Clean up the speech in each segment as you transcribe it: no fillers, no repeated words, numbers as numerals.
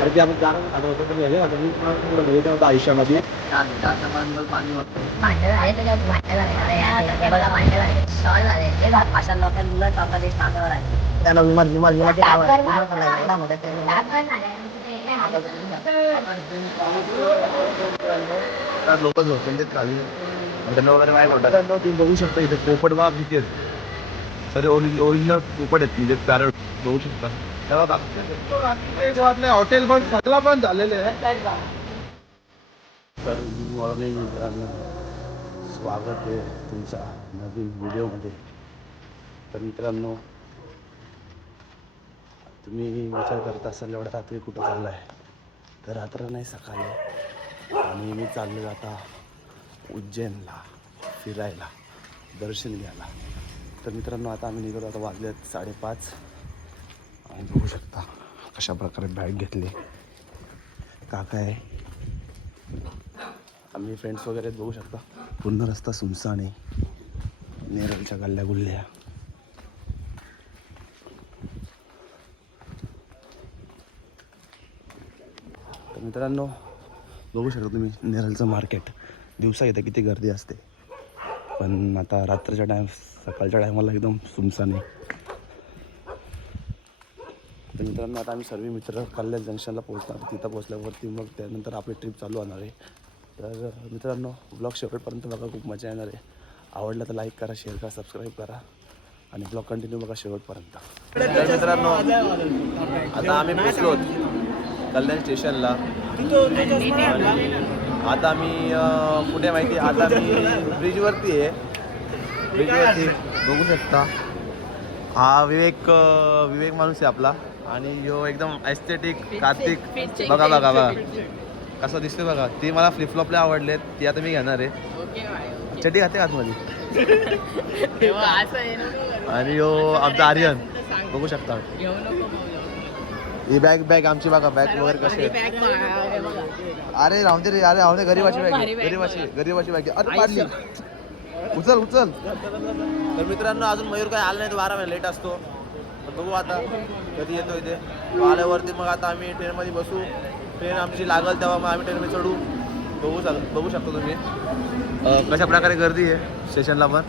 अरे ते आपण जाणं खाणं होतं पण यायला आता मी म्हणजे नव्हतं आयुष्यामध्ये. त्यांना विमानाची लोक झोपून देत खाली त्यांना वगैरे नाही बोलतात. तुम्ही बघू शकता इथे पोपट बाग किती आहेत. तर ओरिजिनल पोपट आहेत म्हणजे पॅरट बघू शकता. हॉटेल पण सगळं पण झालेलं आहे. तर मॉर्निंग मित्रांनो, स्वागत आहे तुमचा नवीन व्हिडिओमध्ये. तर मित्रांनो, तुम्ही विचार करत असाल एवढा रात्री कुठं चालला आहे. तर रात्र नाही सकाळ आहे आणि मी चाललो आता उज्जैनला फिरायला, दर्शन घ्यायला. तर मित्रांनो, आता आम्ही निघालो. आता वाजलेत 5:30 आणि बघू शकता कशा प्रकारे बॅग घेतली. काका आहे, आम्ही फ्रेंड्स वगैरे आहेत. बघू शकता पूर्ण रस्ता सुनसान आहे, नेरळच्या गल्ल्या गुल्ल्या. तर मित्रांनो, बघू शकता तुम्ही नेरळचं मार्केट. दिवसा इथं किती गर्दी असते, पण आता रात्रीच्या सकाळच्या टायमाला एकदम सुनसान आहे. तर मित्रांनो, आता आम्ही सर्व मित्र कल्याण जंक्शनला पोहोचणार. तिथं पोहोचल्यावरती मग त्यानंतर आपली ट्रिप चालू होणार आहे. तर मित्रांनो, ब्लॉग शेवटपर्यंत बघा, खूप मजा येणार आहे. आवडलं तर लाईक करा, शेअर करा, सबस्क्राईब करा आणि ब्लॉग कंटिन्यू बघा शेवटपर्यंत. तर मित्रांनो, आता आम्ही पोहोचलो कल्याण स्टेशनला. आता आम्ही पुढे माहिती, आता मी ब्रिजवरती आहे. ब्रिजवरती बघू शकता हा विवेक माणूस आहे आपला. आणि यो एकदम एस्थेटिक कार्तिक. बघा बघा बघा कसं दिसतोय बघा. ती मला फ्लिपफ्लॉपला आवडलेत, ती आता मी घेणार आहे. चड्डी घाते आतमध्ये. आणि यो आमचा आर्यन बघू शकता. ही बॅग आमची बघा, बॅग वगैरे कसे. अरे राहून दे रे, अरे राहून दे. गरीबाची बॅग अरे पाडली. उचल. तर मित्रांनो, अजून मयूर काय आला नाही, तो 12 महिने लेट असतो. तर बघू आता कधी येतो इथे. आल्यावरती मग आता आम्ही ट्रेनमध्ये बसू. ट्रेन आमची लागल तेव्हा मग आम्ही ट्रेनमध्ये चढू. बघू शकतो तुम्ही कशा प्रकारे गर्दी आहे स्टेशनला पण.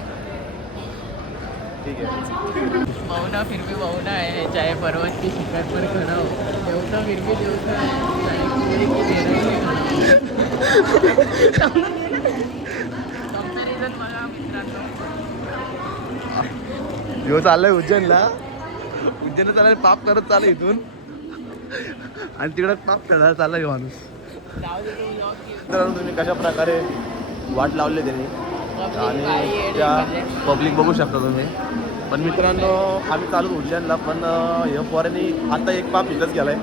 ठीक आहे. मौना फिर भी मौना है, चाहे पर्वत की शिखर पर खड़ा हो. देवता फिर भी देवता कंपॅरिझन बघा मित्रांनो. ह्यो चाललाय उज्जैनला चाललाय, पाप करत चालला इथून आणि तिकडं पाप खेळायला चालला ह्यो माणूस. तर तुम्ही कशा प्रकारे वाट लावले त्यांनी आणि त्या पब्लिक बघू शकता तुम्ही. पण मित्रांनो, आम्ही चालू उज्जैनला, पण ह्यो पोरांनी आता एक पाप इथंच गेलाय.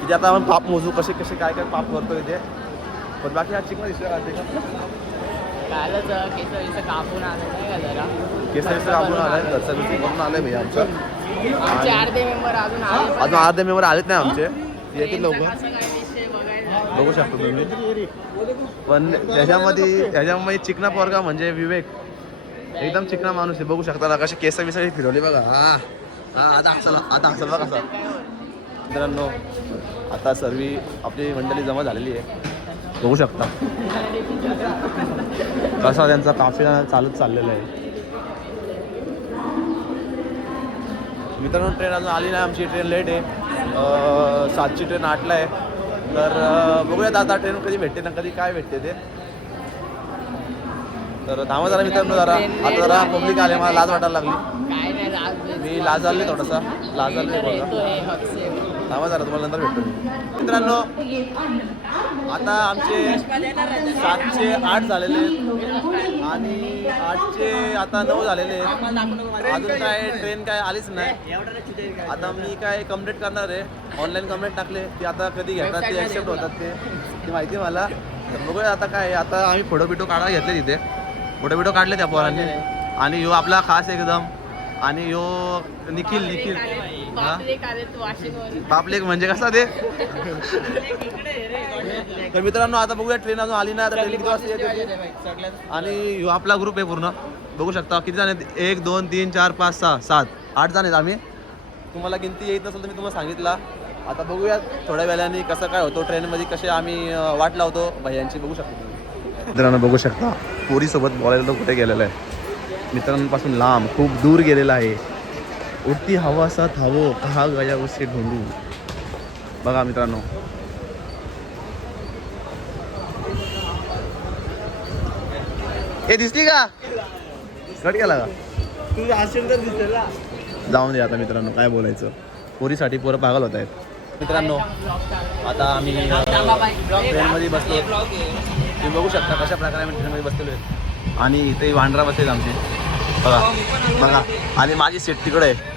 तिथे आता आपण पाप मोजू कसे काय पाप करतो इथे. पण बाकी हा चिकन दिसतोय कालच केस कापून आलं नाही का जरा. केस कापून आलाय, घरचा बिल करून आलाय भैया आमचं. आमचे अर्धे मेंबर अजून अर्धे मेंबर आलेत नाही आमचे, येतील लवकर. बघू शकतो तुम्ही. पण त्याच्यामध्ये चिकना पोरगा म्हणजे विवेक, एकदम चिकना माणूस आहे. बघू शकता ना कशी केस बिस फिरवली बघा. आता हसला कसा. मित्रांनो, आता सर्व आपली मंडळी जमा झालेली आहे. बघू शकता कसा त्यांचा काफिला चालत चाललेला आहे. मित्रांनो, ट्रेन अजून आली नाही आमची. ट्रेन लेट आहे. 7ची ट्रेन 8ला आहे. तर बघूयात आता ट्रेन कधी भेटते ना, कधी काय भेटते ते. तर थांबा जरा मित्रांनो, आता जरा पब्लिक आले, मला लाज वाटायला लागली. मी लाजारले थोडासा थांबा जरा, तुम्हाला नंतर भेटतो. मित्रांनो, आता आमचे 7चे 8 झालेले आहेत आणि 8चे आता 9 झालेले आहेत. अजून काय ट्रेन काय आलीच नाही. आता मी काय कंप्लेंट करणार आहे. ऑनलाईन कंप्लेंट टाकले, ती आता कधी घेतात ते ॲक्सेप्ट होतात ते माहिती मला. तर बघूया आता काय. आता आम्ही फोटो बिटो काढायला घेतले, तिथे फोटो बिटो काढले त्या पोरांनी. आणि यो आपला खास एकदम, आणि यो निखिल पापलेक म्हणजे कसा ते. तर मित्रांनो, आता बघूया ट्रेन अजून आली नाही. आता ट्रेन किती वाजता येते. आणि ह्यो आपला ग्रुप आहे पूर्ण. बघू शकता किती जण आहेत. 1 2 3 4 5 6 7 8 जण आहेत आम्ही. तुम्हाला गिनती येत नसेल तर मी तुम्हाला सांगितला. आता बघूया थोड्या वेळाने कसं काय होतो ट्रेनमध्ये, कसे आम्ही वाट लावतो भैयांची, बघू शकतो. मित्रांनो बघू शकता पोरीसोबत बोलायला तो कुठे गेलेला आहे, मित्रांपासून लांब खूप दूर गेलेला आहे. उडती हवा असा थांबो कहा गया उसे ढूंढू. बघा मित्रांनो, हे दिसली का, कट केला का, जाऊन दे आता. मित्रांनो काय बोलायचं, पोरीसाठी पोरं पागल होत आहेत. मित्रांनो आता आम्ही ट्रेनमध्ये बसलो, तुम्ही बघू शकता कशा प्रकारे आम्ही ट्रेनमध्ये बसलेलो आहे. आणि इथे वांड्रा बसलेत आमची, बघा बघा. आणि माझी सीट तिकडे आहे.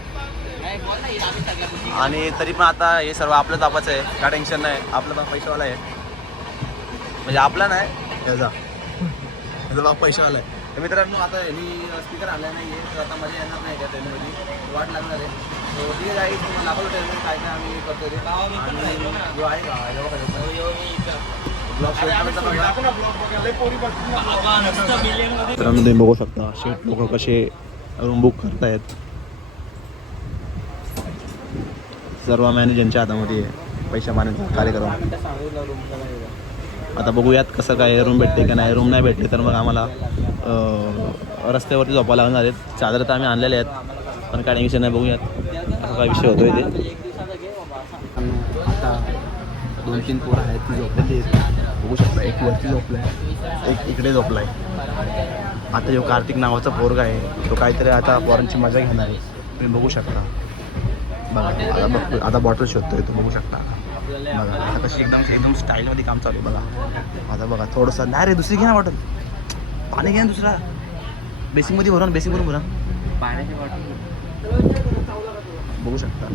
आणि तरी पण आता हे सर्व आपलं तापाचं आहे, काय टेन्शन नाही. आपला बाप पैशावाला आहे, म्हणजे आपला नाही त्याचा, त्याचा बाप पैशावाला आहे. तर मित्रांनो आता मी स्पीकर आणला नाही आहे, तर आता मजा येणार नाही त्या ट्रेनमध्ये, वाट लागणार आहे. तर ठीक आहे, तुम्हाला दाखवलं ट्रेनमध्ये काय काय आम्ही करतो ते. आणि जो आहे तुम्ही बघू शकता शेट लोक कसे रूम बुक करतायत. सर्व मॅनेजरच्या हातामध्ये आहे पैसा पाण्याचा कार्यक्रम. आता बघूयात कसं काय रूम भेटते का नाही. रूम नाही भेटले तर मग आम्हाला रस्त्यावरती झोपायला लागणार आहेत. चादर तर आम्ही आणलेले आहेत, पण काय टेन्शन नाही. बघूयात असं काय विषय होतोय ते. आता 2-3 पोरं आहेत ती झोपलेली आहेत, बघू शकता. एक वरती झोपला आहे, एक इकडे झोपला आहे. आता जो कार्तिक नावाचा पोरगा आहे तो काहीतरी आता पोरांची मजा घेणार आहे, तुम्ही बघू शकता. बघा आता बघतो, आता बॉटल शोधतोय तो, बघू शकता. बघा आता कशी एकदम स्टाईलमध्ये काम चालू आहे. बघा आता बघा थोडंसं, नाही रे दुसरी घे ना बॉटल, पाणी घे ना दुसरा, बेसिंगमध्ये भरा, बेसिंगवरून भरा पाण्याची बॉटल, बघू शकता.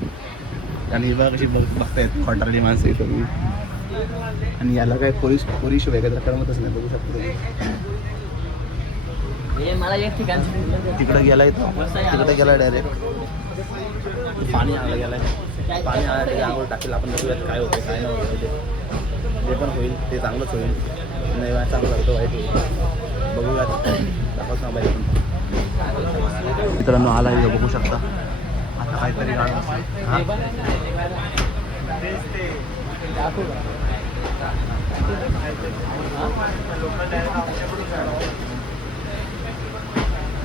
आणि बघा कशी बघतायत खोटारडी माणसं इथं. आणि याला काय पोलीस शिवाय काय करमतच नाही, बघू शकतो. मला एक ठिकाण तिकडे गेलाय तो, तिकडे गेलाय डायरेक्ट. पाणी आणायला गेलाय, पाणी आणायला त्याच्या आंघोळ टाकेल. आपण बघूयात काय होतं काय नाही होतं, जे पण होईल ते चांगलंच होईल. नाही चांगलं होतं वाईट होईल, बघूयात. दाखवत ना बाई मित्रांनो आला आहे, बघू शकता. आता काहीतरी गाणं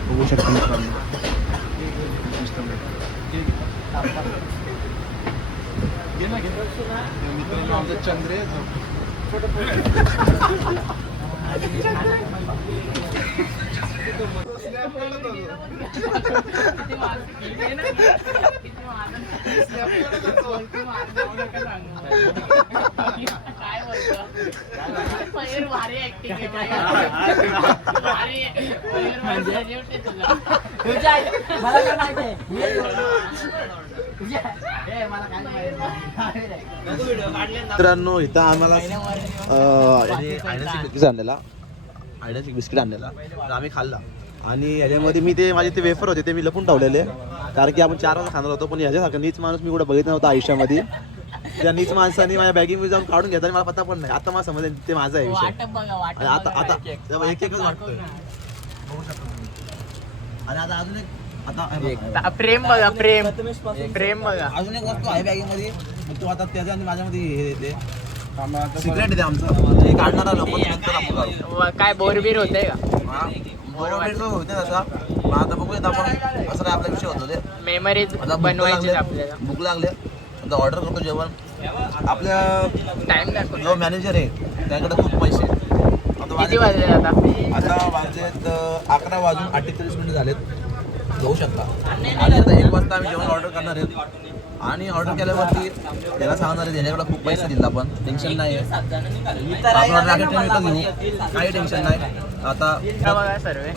बघू शकता मित्रांनो. मित्रांनो आमचं चंद्र मित्रांनो इथं आम्हाला आयडियाची बिस्किट आणलेला तर आम्ही खाल्ला. आणि याच्यामध्ये मी ते माझे ते वेफर होते ते मी लपून ठेवलेले, कारण की आपण 4 वाजता खाणार होतो. पण याच्यासारखं नीच माणूस मी कुठं बघितलं नव्हता आयुष्यामध्ये. त्या नीच माणसाने माझ्या बॅगेमध्ये जाऊन काढून घेतला, मला पत्ता पण नाही. आता मला समजलं ते माझं आहे विषय. आता एक एकच वाटतोय. आणि आता अजून एक, आता प्रेम बघा, प्रेम बघा. अजून एक वस्तू आहे बॅगेमध्ये, तो आता त्याच्या आणि माझ्यामध्ये हे येते सिक्रेट आहे आमचं, हे काढणारा नको. काय बोरबीर होतंय का? होते तसा. आता बघूयात आपण असं काय आपला विषय होतो ते मेमरीज बनवायची आपल्याला. भूक लागले आता ऑर्डर करतो जेवण. आपल्या टाइम जो मॅनेजर आहे त्याकडे खूप पैसे. किती वाजले आता वाजलेत 11 वाजून 38 मिनिट झालेत, जाऊ शकता. आणि आता 1 वाजता आम्ही जेवण ऑर्डर करणार आहेत. आणि ऑर्डर केल्यावरती त्याला सांगणार आहे त्याच्याकडे खूप पैसे दिला, आपण टेन्शन नाही आहे. आपण घेऊ, काही टेन्शन नाही. आता बघा सर्वे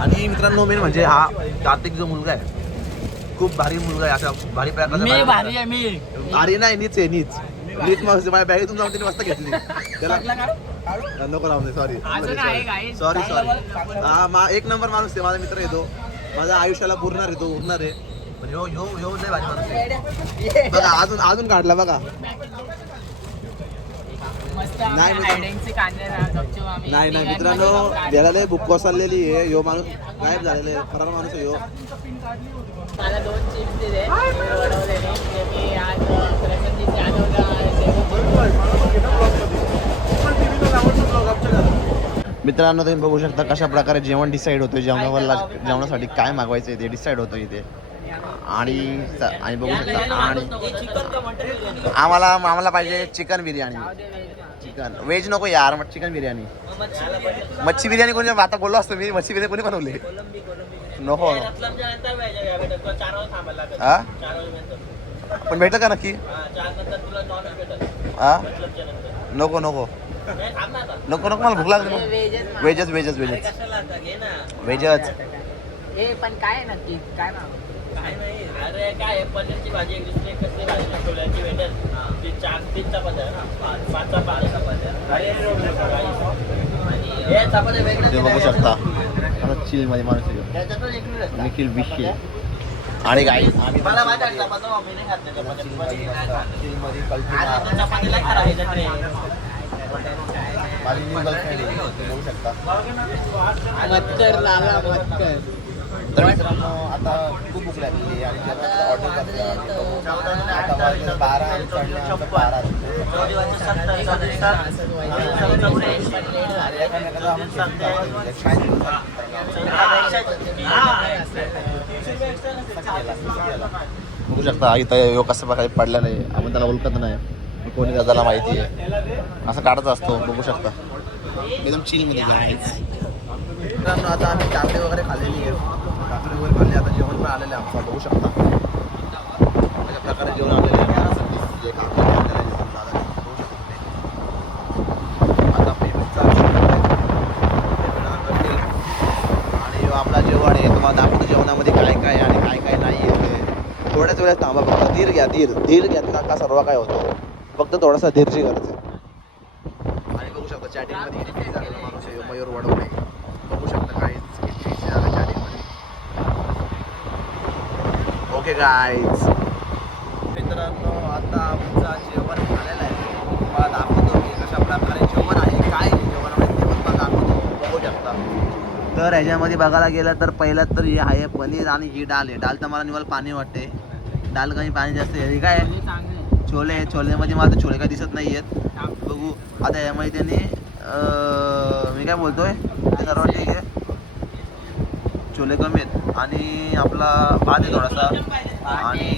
आणि मित्रांनो मेन म्हणजे हा कार्तिक जो मुलगा आहे खूप भारी मुलगा आहे. असा भारी प्रकारचा भारी नाही, नीच आहे नीच. माझ्या बॅगेतून जाऊन 3 वाजता घेतली त्याला. नको राहून दे, सॉरी. हा एक नंबर माणूस आहे माझा मित्र येतो, माझ्या आयुष्याला पुरणार आहे, तो उरणार आहे. पण ह्यो लय भारी माणूस आहे. बघा अजून काढला बघा. मस्त नाही, आम्ही हायडिंगचे कांदे गपचूप आम्ही नाही तिघांमध्ये मित्रांनो काढले. गेलेले बुक कोसळलेली आहे ह्यो माणूस गायब झालेले फरार माणूस आहे ह्यो. मला 2 चिप्स दिले वडवलेले जे मी आज प्रसन्नजीत यादवला मित्रांनो तुम्ही बघू शकता कशा प्रकारे जेवण डिसाईड होतं जेवणासाठी काय मागवायचं ते डिसाईड होतं इथे आणि बघू शकता आणि आम्हाला पाहिजे चिकन बिर्याणी चिकन व्हेज नको यार मग चिकन बिर्याणी मच्छी बिर्याणी कोणी आता बोललो असतो मी मच्छी बिर्याणी कोणी बनवली नको हा पण भेटलं का नक्की हा नको नको नको नको मला भूक लागली व्हेजच हे पण काय नक्की काय नाव काय नाही अरे काय पनीरची भाजी एक दुसरी कसली भाजी छोल्याची भेटेल ती 4-3 चपात्या आहे ना 5 चपात्या हे चपात्या वेगळ्या ते बघू शकता आता चिल मध्ये माणूस आहे. निखिल विषय आणि गाई आम्ही मला माहिती आहे चपात्या मी नाही खात त्या चपात्या चिल मध्ये कल्टी आणि चपातीला खरा हे माझी न्यू गर्लफ्रेंड आहे ते बघू शकता. मत्कर लाला मत्कर तर मित्रांनो आता खूप भूक लागलेली आणि जेवणाचं ऑर्डर करतो आता वाजले 12 आणि चढले आमचं 12 बघू शकता इथं योग कसं प्रकारे पडलेला आहे आपण त्याला ओळखत नाही कोणी त्याला माहिती आहे असं काढत असतो बघू शकता एकदम चिलमध्ये मित्रांनो आता आम्ही काकडे वगैरे खाल्लेली आहे काकडे वगैरे खाल्ले आता जेवण पण आलेलं आहे आमचं बघू शकता अशा प्रकारे जेवण आलेलं आहे जे काकडे खाल्लेलं आहे जेवण दादा बघू शकता आता पेमेंटचा आणि आपला जेवण आहे तुम्हाला दाखवतो जेवणामध्ये काय काय आणि काय काय नाही आहे थोड्याच वेळेस थांबा फक्त धीर घ्या धीर घेतला का सर्व काय होतं फक्त थोडासा धीरची गरज आहे आणि बघू शकता चॅटिंगमध्ये किती झालेला माणूस आहे मयूर वडवणे बघू शकता काय किती झालं चॅटिंगमध्ये ओके गाईज मित्रांनो आता आमचं जेवण झालेलं आहे तुम्हाला दाखवतो मी कशा प्रकारे जेवण आहे काय जेवणामध्ये ते पण दाखवतो बघू शकता तर ह्याच्यामध्ये बघायला गेलं तर पहिलं तर हे आहे पनीर आणि ही डाल आहे डाल तर मला निवल पाणी वाटते डाल कमी पाणी जास्त आहे काय छोलेमध्ये मला छोले काय दिसत नाही आहेत बघू आता यामध्ये त्यांनी मी काय बोलतोय ते सर्व ठीक आहे छोले कमी आहेत आणि आपला भात आहे थोडासा आणि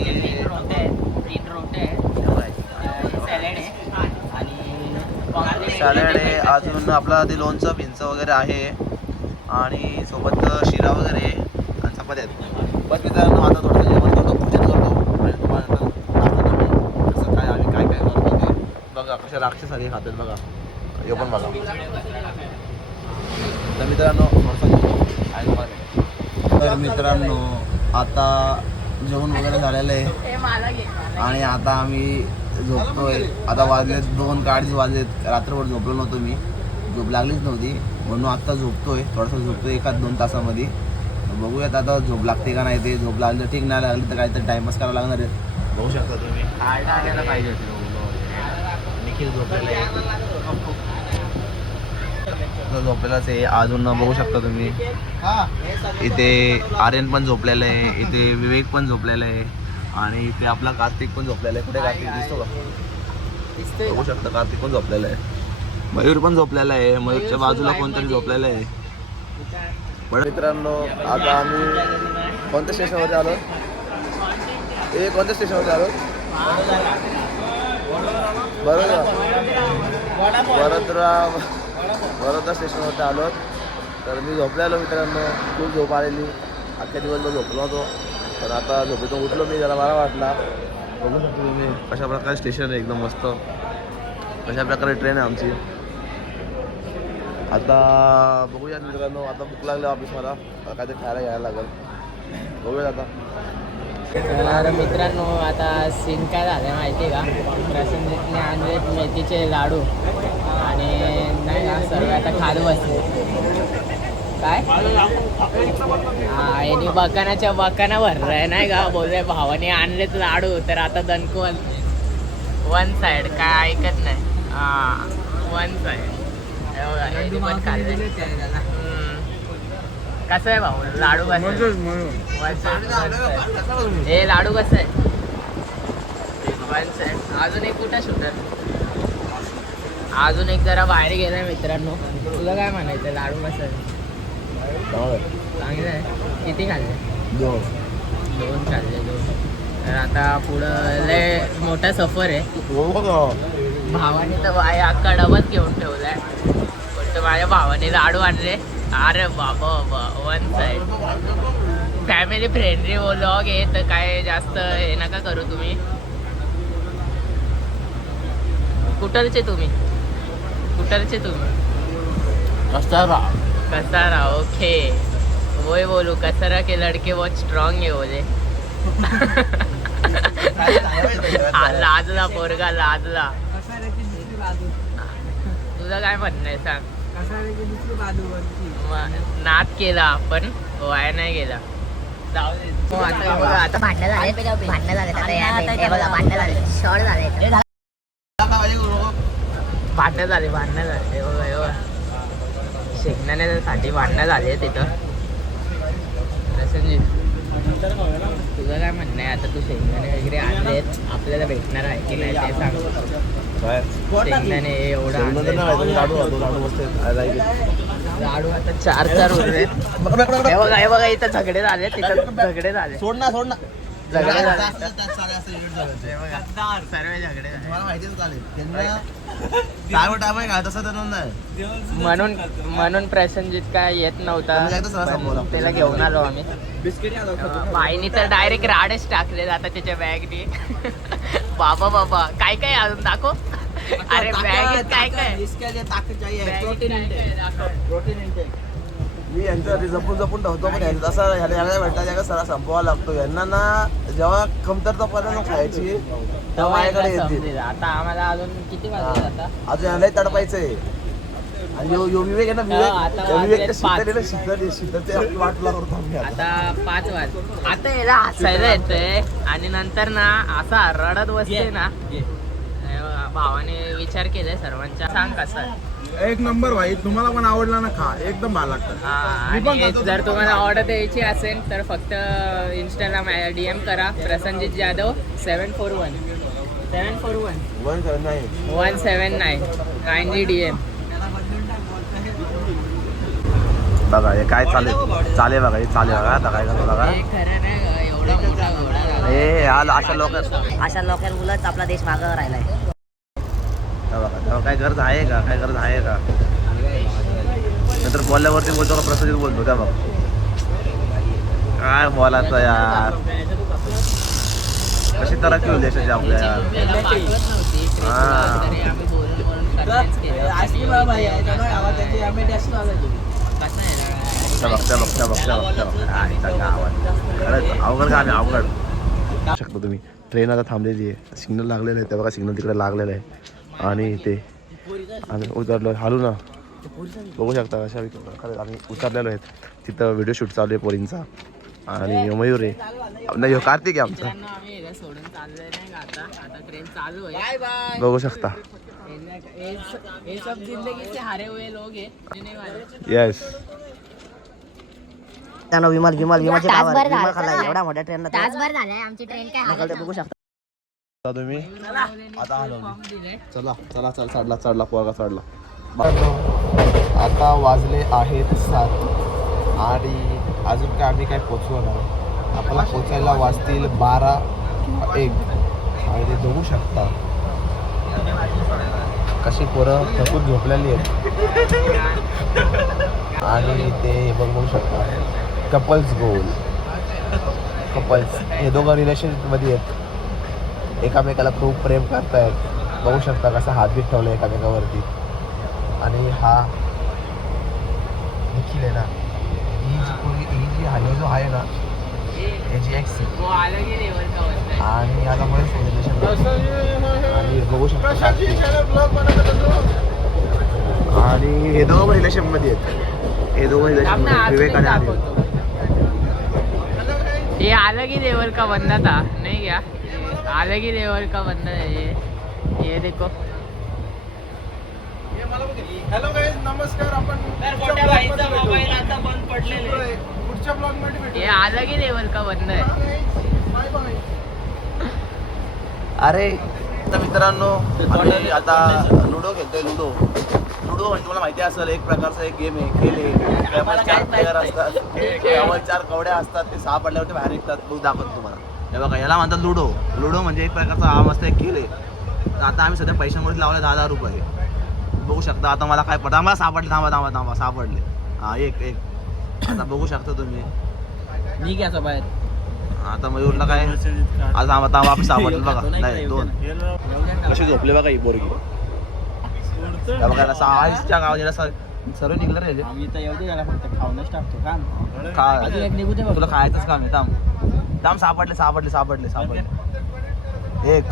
सॅलड आहे अजून आपला ते लोणचं भिंचं वगैरे आहे आणि सोबत शिरा वगैरे आणि चपात्या आहेत बस मित्रांनो आता थोडंसं जेवण करतो भोजन करतो आणि तुम्हाला दाखवतो मी कसं काय आम्ही काय काय करतो ते बघा कशा राक्षसारखे खातात बघा हे पण बघा तर मित्रांनो तर मित्रांनो आता जेवण वगैरे झालेलं आहे आणि आता आम्ही झोपतोय आता वाजलेत 2 काळजी वाजलेत रात्रभर झोपलो नव्हतो मी झोप लागलीच नव्हती म्हणून आत्ता झोपतोय थोडंसं झोपतोय 1-2 तासामध्ये बघूयात आता झोप लागते का नाही ते झोप लागली ठीक नाही लागली तर काहीतरी टाइमपास करावं लागणार आहे बघू शकता तुम्ही आणायला पाहिजे निखिल झोपलेला झोपलेलाच आहे अजून बघू शकता तुम्ही इथे आर्यन पण झोपलेलं आहे इथे विवेक पण झोपलेलं आहे आणि इथे आपला कार्तिक पण झोपलेला आहे कुठे कार्तिक दिसतो का बघू शकता कार्तिक पण झोपलेला आहे मयूर पण झोपलेला आहे मयूरच्या बाजूला कोणतरी झोपलेलं आहे बरं मित्रांनो आता आम्ही कोणत्या स्टेशनवरती आलो कोणत्या स्टेशनवरती आलो बरोदा स्टेशनवरती आलो तर मी झोपलेलो मित्रांनो खूप झोप आलेली अख्ख्या दिवसभर झोपलो होतो पण आता झोपेतून उठलो मी जरा बरा वाटला बघू शकतो तुम्ही कशा प्रकारे स्टेशन आहे एकदम मस्त कशा प्रकारे ट्रेन आहे आमची आता बघूया मित्रांनो आता भूक लागली ऑफिस मला काहीतरी खायला यायला लागेल बघूया आता तर मित्रांनो आता सीन काय झालं माहिती आहे का प्रसन्नजीतने आणले मेथीचे लाडू आणि नाही का सर्व आता खात बसले काय हा यांनी बकाना भरलाय नाही का बोलतोय भावाने आणलेत लाडू तर आता दणकवल 1 साइड काय ऐकत नाही हा वन्स आहे हे बघा, हे पण खाल्लंय. कसं आहे भाऊ लाडू कसं आहे? हे लाडू कसं आहे? वन्स आहे. अजून एक कुठं शूटर? अजून एक जरा बाहेर गेलाय मित्रांनो. तुला काय म्हणायचं लाडू कसं आहे? चांगलं आहे. किती खाल्ले? 2 खाल्ले. 2. तर आता पुढं लय मोठा सफर आहे. भावाने तर बाय अख्खा डबाच घेऊन ठेवलाय. पण माझ्या भावाने लाडू आणले. अरे बाबा बाबा one side family friendly vlog आहे तर काय जास्त हे नका करू तुम्ही. कुठलचे तुम्ही? कसारा. ओके वही बोलू कसारा के लड़के बहुत स्ट्रॉंग है बोले. लाजला पोरगा लाजला. तुझं काय म्हणणं आहे सांग. नाद केला पण वाया नाही गेला. आता भांडणं झाले भांडणं झाले शॉर्ट झाले. भांडणं झाले हे बघा शेंगदाण्यासाठी भांडणं झाले तिथं. प्रसंजित तुझं काय म्हणणं आहे? आता तू शेंगदाणे वगैरे आणलेत आपल्याला भेटणार आहे की नाही ते सांग. शेंगदाणे एवढं लाडू आता 4 उरले. हे बघा इथं झगडे झाले तिथं झगडे झाले. सोड ना झगडे झाले सर्व झगडे झाले. म्हणून प्रसंजित काय येत नव्हता. त्याला घेऊन आलो आम्ही. बाईनी तर डायरेक्ट राडच टाकले आता त्याच्या बॅगनी. बाबा काय काय अजून दाखव. अरे बॅग काय काय मी यांच्यासाठी जपून ठेवतो पण यांचा असं ह्याला भेटला जागा सरा संपवावा लागतो. यांना ना जेव्हा कमतरता पर्यंत खायची तेव्हा माझ्याकडे येते. आता आम्हाला अजून किती वाजले आता? अजून यांनाही तडपायचंय. आणि विवेक आहे ना विवेक शीतलते वाटला करतो आम्ही आता 5 वाजले. आता याला हसायला येतंय आणि नंतर ना असा रडत बसते ना. भावाने विचार केलाय सर्वांच्या. सांग कसं आहे? एक नंबर भाई. तुम्हाला पण आवडला ना खा एकदम भारी लागतं. आणि जर तुम्हाला ऑर्डर द्यायची असेल तर फक्त इंस्टाला DM करा प्रसंजित जाधव 741 179 काइंडली DM. बघा हे काय चालेल बघा. हे चालेल बघा. आता काय करतो बघा. खरं नाही एवढा मोठा घोडा झाला. हे अशा लोकांमुळेच आपला देश मागं राहिलाय. बघा काय गरज आहे का? नंतर बोलल्यावरती बोलतो का प्रसंजित बोलतो त्या बघ. काय बोलायचं यार. कशी तरक्की होईल देशाची आपल्या यार. खरंच अवघड काम आहे अवघड. शकता तुम्ही ट्रेन आता थांबलेली आहे. सिग्नल लागलेलं आहे. त्या बघा सिग्नल तिकडे लागलेलं आहे. आणि ते आम्ही उतरलो हालू ना बघू शकता अशा प्रकारे आम्ही उतरलेलो आहेत. तिथं व्हिडिओ शूट चालू आहे पोरींचा. आणि मयूर आहे नाही कार्तिक आहे आमचा. बघू शकता. येस विमानची एवढा मोठ्या ट्रेन तासभर झालाय आमची ट्रेन काय बघू शकता तुम्ही. आता चला चढला पोरगा चढला. आता वाजले आहेत 7 आणि अजून काय आम्ही काय पोचलो नाही. आपल्याला पोचायला वाजतील 12 किंवा 1. आणि ते बघू शकता कशी पोरं थकून झोपलेली आहेत. आणि ते बघू शकता कपल्स हे दोघं रिलेशनमध्ये आहेत. एकामेकाला खूप प्रेम करतायत. बघू शकता कसा हातबीत ठेवला एकामेकावरती. आणि हा देखील आहे ना ही जी हानी जो आहे ना याची एक आणि आता पण रिलेशन. आणि बघू शकता आणि हे दोघं रिलेशनमध्ये आहेत. विवेक आणि ये अलग ही लेवल का बंदा था नहीं क्या? अलग ही लेवल का बंदा है ये देखो हॅलो गाईज, नमस्कार. आपण मोठ्या भाईचा मोबाईल आता बंद पडलेला आहे. पुढच्या ब्लॉग मध्ये भेटू. हे आलं की लेवल का बंद आहे. Bye bye. अरे आता मित्रांनो, आम्ही आता लुडो खेळतोय. लुडो म्हणजे तुम्हाला माहिती असेल, एक प्रकारचा एक गेम आहे. खेळ आहे. त्यामध्ये 4 प्लेयर असतात, त्यामध्ये 4 कवड्या असतात. ते 6 पडल्यावरती बाहेर निघतात. बघ दाखवतो तुम्हाला. हे बघा, याला म्हणतात लुडो. लुडो म्हणजे एक प्रकारचा हा मस्त एक खेळ आहे. तर आता आम्ही सध्या पैशांमध्ये लावले 10,000 रुपये. बघू शकता. आता मला काय पडतं, आम्हाला सापडले. थांबा सापडले. हा एक आता बघू शकता तुम्ही. मी घ्यायचा बाहेर. आता मयूरला काय आज थांबा वापस सापडलं बघा. नाही 2 कशी झोपले बघा ही बोरगी. बघा 6च्या गावाला सर्व निघलं रे. आम्ही तर एवढे झाला फक्त खाऊनच टाकतो काम. खा निघू दे तुला खायचंच काम आहे. थांब सापडले. एक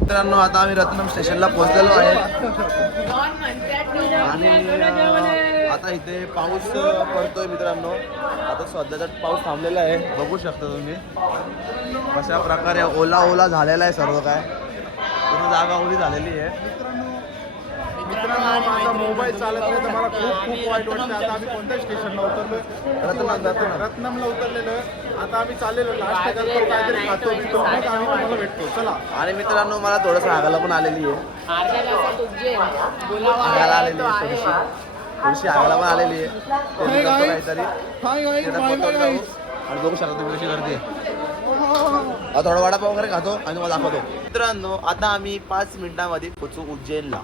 मित्रांनो, आता आम्ही रत्नम स्टेशनला पोहोचलेलो आहे आणि आता इथे पाऊस पडतोय मित्रांनो. आता सध्याचा पाऊस थांबलेला आहे. बघू शकता तुम्ही कशा प्रकारे ओला झालेला आहे सर्व. काय पूर्ण जागा ओली झालेली आहे. मित्रांनो, माझा मोबाईल चालत नाही तर मला खूप वाईट वाटतं. आता आम्ही कोणत्या स्टेशनला उतरलोय? रत्नमला उतरलेलो. आता आम्ही चाललेलो लास्ट करतो, काहीतरी खातो पितो, मग आम्ही तुम्हाला भेटतो. चला. आणि मित्रांनो, मला थोडंसं आगायला पण आलेली आहे. आगायला आलेली आहे थोडीशी आगायला पण आलेली आहे. ते करतो काहीतरी आणि बघू शकता तुम्ही कशी गर्दी आहे. थोडा वडापाव वगैरे खातो आणि तुम्हाला दाखवतो. मित्रांनो, आता आम्ही 5 मिनिटांमध्ये पोचू उज्जैनला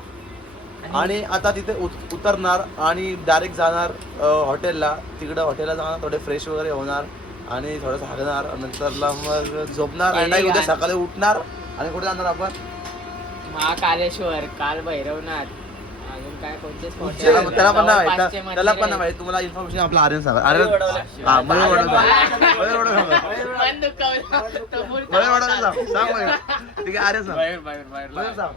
आणि आता तिथे उतरणार आणि डायरेक्ट जाणार हॉटेलला. तिकडं हॉटेलला जाणार, थोडे फ्रेश वगैरे होणार आणि थोडंसं हागणार. नंतरला मग झोपणार आणि उद्या सकाळी उठणार. आणि कुठे जाणार आपण? महाकालेश्वर, काल भैरवनाथ, अजून काय कोणते spot त्याला आहेत? त्याला पण नाही पाचशे माहिती. त्याला पण नाही मंदिरं माहिती. तुम्हाला इन्फॉर्मेशन आपला आर्यन सांगा. आर्यन हा मयूर वडोदरा. मन दुखावलं. तो बोल मयूर वडोदरा सांग मयूर. ठीक आहे, आर्यन सांग. मयूर सांग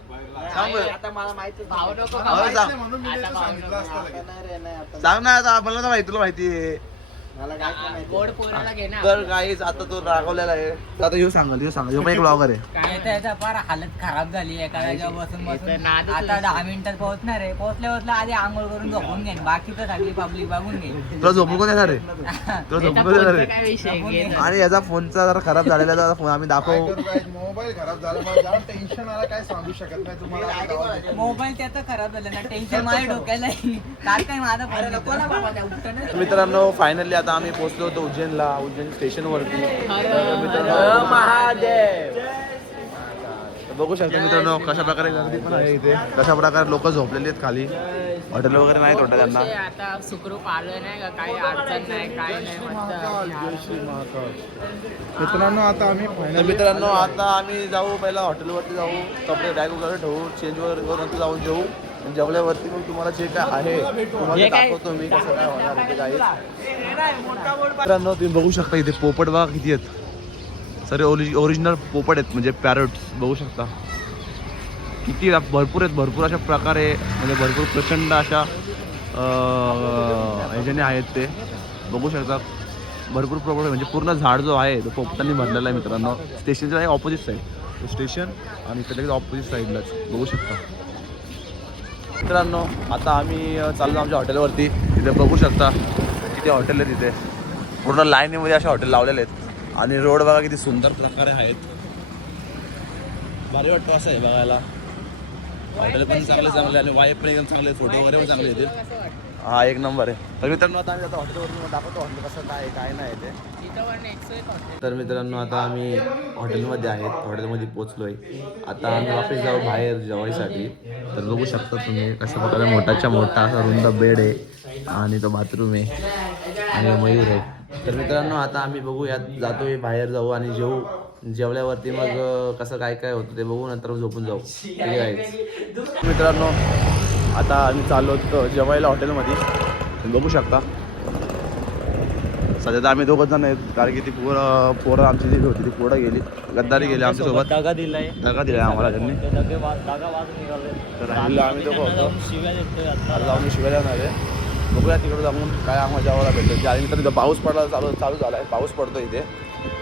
मयूर. आता मला माहिती भाव नको मयूर सांग. म्हणून मी आता सांगितलं असतं लगेच. सांग ना. आता मला तर माहिती, तुला माहिती आहे. गोड पोराला घे ना. तर गाईज आता तो रागवलेला आहे. तर आता येऊ सांगाल ह्यो पण एक ब्लॉगर आहे. काय तर याचा फार हालत खराब झाली एका जागेवर बसून इथं नादच आता 10 मिनिटात पोहोचणार आहे. पोहोचल्या आधी आंघोळ करून झोपून घेईन. बाकी तर सगळी पब्लिक बघून घेईन. तुला झोपून कोण येणार आहे? तुला झोपून कोण येणार त्याचा आहे? काय विषय घे ना. आणि याचा फोनचा जरा खराब झालेला आहे. फोन आम्ही काय दाखवू. करू guys? मोबाईल खराब झाला. मला जाम टेन्शन आला, काय सांगू शकत नाही तुम्हाला. मोबाईल त्याचा खराब झाला ना. टेन्शन माझ्या डोक्याला आहे. काल काय माझा फोन नको. मित्रांनो, फायनली आता आम्ही पोहोचलो होतो उज्जैनला, उज्जैन स्टेशनवरती. बघू शकता मित्रांनो कशा प्रकारे गर्दी पण आहे इथे. कशा प्रकारे लोक झोपलेली आहेत खाली. हॉटेल वगैरे नाही वाटत त्यांना. आता सुखरूप आलं नाही का, काही अडचण नाही, काय नाही मस्त. मित्रांनो, आता आम्ही तर फायनल मित्रांनो, आता आम्ही जाऊ पहिला हॉटेलवरती जाऊ. कपडे बॅग वगैरे ठेवू, चेंज वगैरे करून नंतर जाऊन जेऊ. आणि जेवल्यावरती मग तुम्हाला जे काय आहे तुम्हाला दाखवतो मी कसं काय होणार आहे ते काही. मित्रांनो, तुम्ही बघू शकता इथे पोपट बघा किती आहेत. सर ओरिजिनल पोपट आहेत, म्हणजे पॅरोट्स बघू शकता किती भरपूर आहेत. भरपूर अशा प्रकारे म्हणजे भरपूर प्रचंड अशा ह्याच्याने आहेत ते बघू शकता. भरपूर पोपट म्हणजे पूर्ण झाड जो आहे तो पोपटांनी भरलेला आहे मित्रांनो. स्टेशनच्या ऑपोजिट साईड स्टेशन आणि इकडे ऑपोजिट साईडलाच बघू शकता. मित्रांनो, आता आम्ही चाललो आमच्या हॉटेलवरती. तिथे बघू शकता किती हॉटेल आहेत. तिथे पूर्ण लाईनीमध्ये असे हॉटेल लावलेले आहेत. आणि रोड बघा किती सुंदर प्रकारे आहेत. भारी वाटतं असं आहे बघायला. हॉटेल पण चांगले आणि वाईफ पण एकदम चांगले, फोटो वगैरे पण चांगले येतील. हा एक नंबर आहे. तर मित्रांनो, आता आम्ही आता हॉटेलवरून दाखवतो हॉटेल कसं काय काय नाही ते. तर मित्रांनो, आता आम्ही हॉटेलमध्ये आहेत. हॉटेलमध्ये पोचलोय. आता आम्ही वापस जाऊ बाहेर जेवायसाठी. तर बघू शकता तुम्ही कशा प्रकारे मोठाच्या मोठा असा रुंद बेड आहे आणि तो बाथरूम आहे आणि मयूर आहे. तर मित्रांनो, आता आम्ही बघूयात, जातोय बाहेर जाऊ आणि जेवू. जेवल्यावरती मग कसं काय काय होतं ते बघू, नंतर झोपून जाऊ. ठीक आहे मित्रांनो, आता आम्ही चाललो होतो जेवायला हॉटेलमध्ये. तुम्ही बघू शकता सध्या तर आम्ही दोघंच जण आहेत, कारण की ती पोरं आमची जी होती ती पोरं गेली, गद्दारी गेली आमच्यासोबत. दगा दिलाय आम्हाला त्यांनी. तर राहिलो आम्ही दोघं होतो. आता जाऊन शिवाय जाणार आहे. बघूया तिकडे जाऊन काय आम्हाला जेवायला भेटतं. आणि तर तिथं पाऊस पडायला चालू झाला आहे. पाऊस पडतो इथे.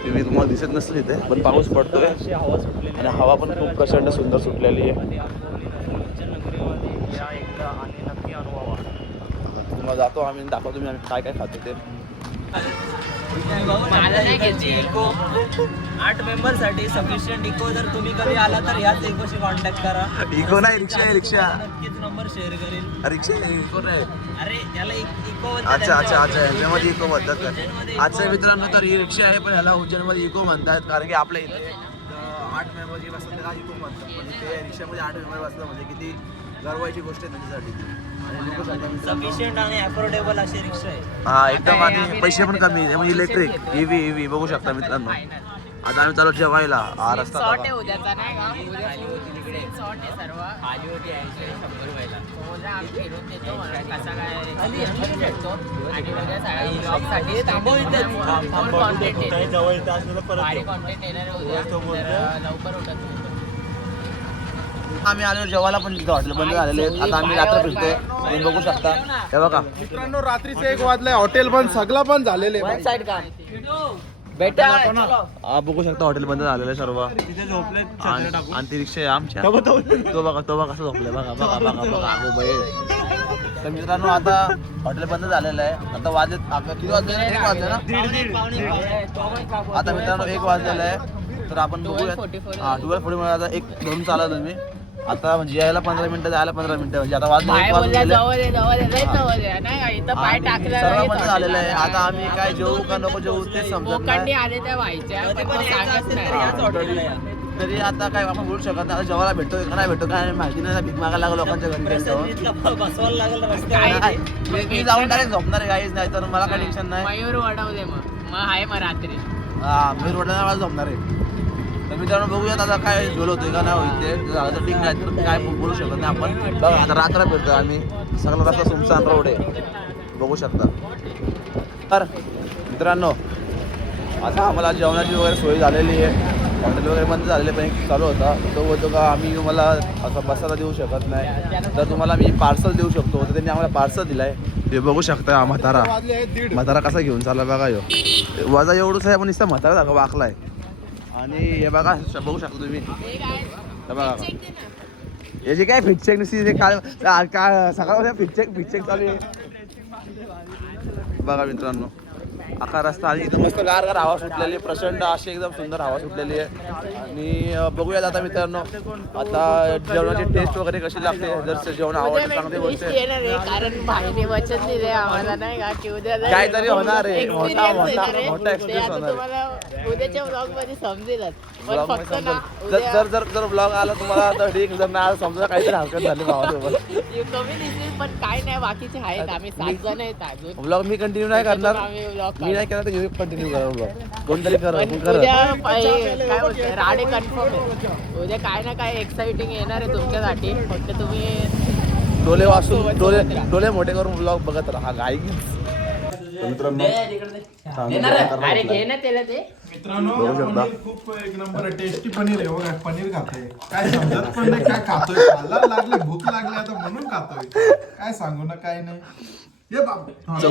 तुम्ही तुम्हाला दिसत नसतं इथे, पण पाऊस पडतोय आणि हवा पण खूप प्रचंड सुंदर सुटलेली आहे. मग जातो आम्ही, दाखवतो मी आम्ही काय काय खातो ते. इको 8 मेंबर साठी सफिशियंट इको. जर तुम्ही कधी आला तर ह्याच इकोशी कॉन्टॅक्ट करा. इको नाही, रिक्षा आहे, रिक्षा. नक्कीच नंबर शेअर करेल. रिक्षा आहे, इको नाही. अरे याला इको अच्छा याच्यामध्ये इको म्हणतात का? अच्छा मित्रांनो, तर ही रिक्षा आहे पण ह्याला उज्जैनमध्ये इको म्हणतात, कारण की आपल्या इथे 8 मेंबर जे बसतात त्याला इको म्हणतात. म्हणजे ते रिक्षामध्ये 8 मेंबर बसतात म्हणजे किती गर्वाची गोष्ट आहे त्यांच्यासाठी. सफिशियंट आणि अफोर्डेबल अशी रिक्षा आहे. हा एकदम, आणि पैसे पण कमी आहे, म्हणजे इलेक्ट्रिक EV बघू शकता मित्रांनो. आता आम्ही चालू जेवायला. हा रस्ता शॉर्ट बघा. आहे उद्याचा नाही का? उद्या शॉर्ट आहे सर्व. खाली होती 100 रुपयाला. उद्या आम्ही फिरून देतो म्हणून कसा काय भेटतो. आणि उद्या सगळ्या ब्लॉगसाठी कॉन्टेंट आहे, भारी कॉन्टेंट येणार आहे उद्या. तर लवकर उठत आम्ही आलो जेवायला, पण तिथं हॉटेल बंद झालेले आहेत. आता आम्ही रात्र फिरतोय, तुम्ही बघू शकता. हे बघा मित्रांनो, रात्रीचे 1 वाजले, हॉटेल पण सगळं पण झालेले. साईड का बेटा. हा बघू शकता हॉटेल बंद झालेलं आहे सर्व. आणि ती रिक्षा आहे आमच्या. तो बघा कसं झोपलाय. बघा अगो बाई. तर मित्रांनो, आता हॉटेल बंद झालेलं आहे. आता वाजले किती वाजले? 1 वाजले ना. आता मित्रांनो 1 वाजलेलं आहे. तर आपण बघूया. 12:40 मध्ये आता 1 धरून चालत तुम्ही. आता म्हणजे यायला 15 मिनिटं, जायला 15 मिनिटं, म्हणजे आता वाजले 1 वाजले. सर्व बंद झालेलं आहे. आता आम्ही काय जेवू का नको जेवू ते समजत नाही. आले त्या व्हायच्या पण तो सांगत नाही. तरी आता काय आपण बोलू शकत नाही. आता जेवायला भेटतो का नाही भेटतो काय माहिती नाही. भीक मागायला लागलो लोकांच्या घरी बसवायला लागेल रस्त्यावर. मी जाऊन डायरेक्ट झोपणार आहे काहीच नाही, तर मला काही टेन्शन नाही. मयूर वाढवले मग आहे मग रात्री. हा मी रोडला मला झोपणार आहे. तर मित्रांनो बघूयात आता काय झोल होतोय का नाही होईल ते. झालं तर ठीक नाही, तर काय बोलू शकत नाही आपण. बघा आता रात्र फिरतो आम्ही. सगळा रस्ता सुमसान रोड आहे, बघू शकता. तर मित्रांनो, आता आम्हाला जेवणाची वगैरे सोय झालेली आहे. हॉटेल वगैरे बंद झालेले पण एक चालू होता. तो बोलतो का आम्ही तुम्हाला असं बसायला देऊ शकत नाही, तर तुम्हाला मी पार्सल देऊ शकतो. तर त्यांनी आम्हाला पार्सल दिलाय. हे बघू शकता म्हातारा कसा घेऊन चालला बघा. ह्यो वजा एवढंच आहे पण नुसतं म्हातारा जागा वाकलाय. आणि हे बघा बघू शकता तुम्ही. हे बघा याची काय फिटचेक नसते. काल सकाळ फिटचेक चालू आहे. बघा मित्रांनो अख्खा रस्ता. आणि इथं मस्त गार हवा सुटलेली, प्रचंड अशी एकदम सुंदर हवा सुटलेली आहे. आणि बघूयात आता मित्रांनो, आता जेवणाची टेस्ट वगैरे कशी लागते. जर जेवण आवडतं चांगली गोष्ट आहे. कारण भाईने वचन दिले आम्हाला नाही का की उद्या काहीतरी होणार आहे. मोठा एक्सपिरियन्स होणार आहे. तुम्हाला उद्याच्या ब्लॉग मध्ये समजेलच. पण ब्लॉग फक्त मध्ये ना समजेल. जर ब्लॉग आला तुम्हाला तर ठीक, जर नाही समजा काहीतरी हरकत झाली भावासोबत. कमी दिसतील पण काय नाही, बाकीचे आहेत. आम्ही 7 जण आहेत अजून. ब्लॉग मी कंटिन्यू नाही करणार. आम्ही ब्लॉग मी नाही केला तर कंटिन्यू करा ब्लॉग. कोणतरी करा उद्या काय होतं राडे कन्फर्म आहे. उद्या काय ना काय एक्साइटिंग येणार आहे तुमच्यासाठी. फक्त तुम्ही डोले वाचून डोले मोठे करून ब्लॉग बघत राहा. गाईच मित्रांनो अरे घे ना त्याला ते. मित्रांनो पनीर खूप एक नंबर टेस्टी पनीर आहे. बघा पनीर खातोय, काय समजत पण नाही काय खातोय. खायला लागले, भूक लागली आता म्हणून खातोय. काय सांगू ना काय नाही. ये बाबा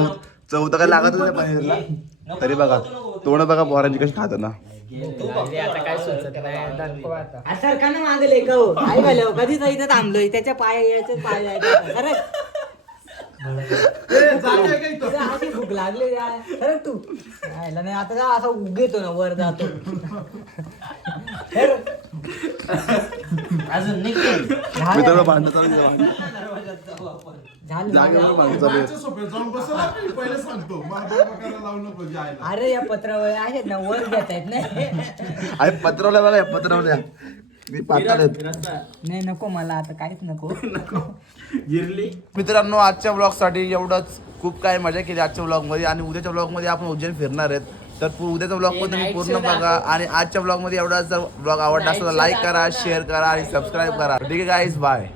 चौथा काय लागत होतं पनीरला. तरी बघा तोंड बघा पोरांची कशी खात ना. आता काय सुचत नाही. सारखा ना मागले का हो? काय झालं कधीच इथं थांबलोय. त्याच्या याचे पाय जायचे. अरे अशी भूक लागली खरं तू नाही. आता असा उगेतो ना वर जातो. अजून मित्रांनो भांडण चालू जाऊन बसला पहिले सांगतो मला लावू नको जायला. अरे या पत्रावळ्या आहेत ना वर घेत आहेत नाही. अरे पत्रवल्या बघा या पत्रवल्या मी पाहतात. नाही नको मला आता काहीच नको. मित्रांनो आजच्या ब्लॉग साठी एवढंच. खूप काय मजा केली आजच्या ब्लॉग मध्ये. आणि उद्याच्या ब्लॉग मध्ये आपण उज्जैन फिरणार आहेत. तर उद्याचा ब्लॉग पण तुम्ही पूर्ण बघा. आणि आजच्या ब्लॉग मध्ये एवढाच. जर ब्लॉग आवडला असेल तर लाईक करा, शेअर करा आणि सबस्क्राईब करा. ठीक आहे गाईज, बाय.